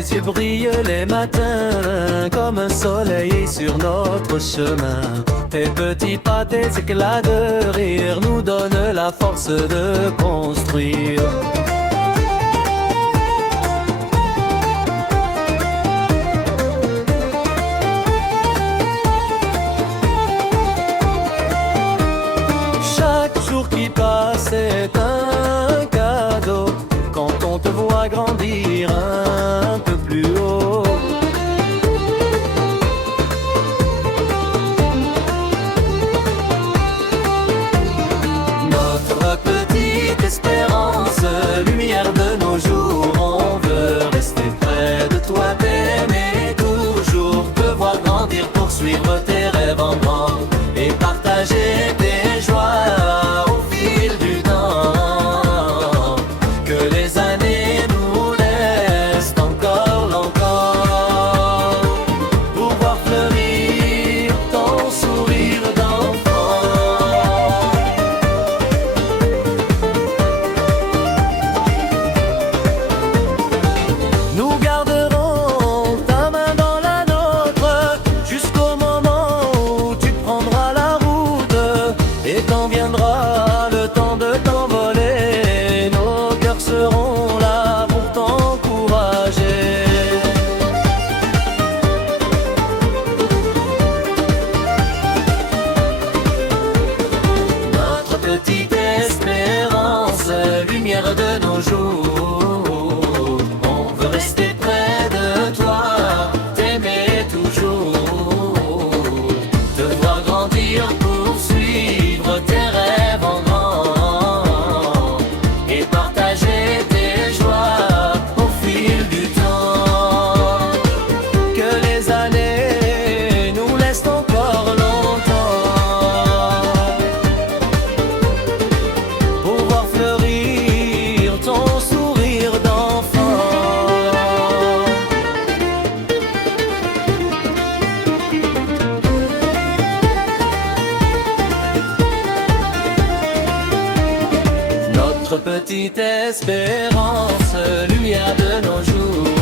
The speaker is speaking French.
Tes yeux brillent les matins comme un soleil sur notre chemin. Tes petits pas, tes éclats de rire nous donnent la force de construire. Chaque jour qui passe est un cadeau quand on te voit grandir un peu plus haut. Notre petite espérance, lumière de nos jours, on veut rester près de toi, t'aimer toujours, te voir grandir, poursuivre tes rêves en grand et partager tes joies au fil du temps. Que les années nous laissent encore longtemps pour voir fleurir ton sourire d'enfant. Nous garderons ta main dans la nôtre jusqu'au moment où tu prendras la route. Et quand viendra le temps de t'envoler, nos cœurs seront là pour t'encourager. Notre petite espérance, lumière de nos jours, on veut rester près de toi, t'aimer toujours, te voir grandir, poursuivre tes rêves en grand et partager tes joies au fil du temps. Que les années nous laissent encore longtemps pour voir fleurir ton sourire d'enfant. Notre petite espérance, lumière de nos jours,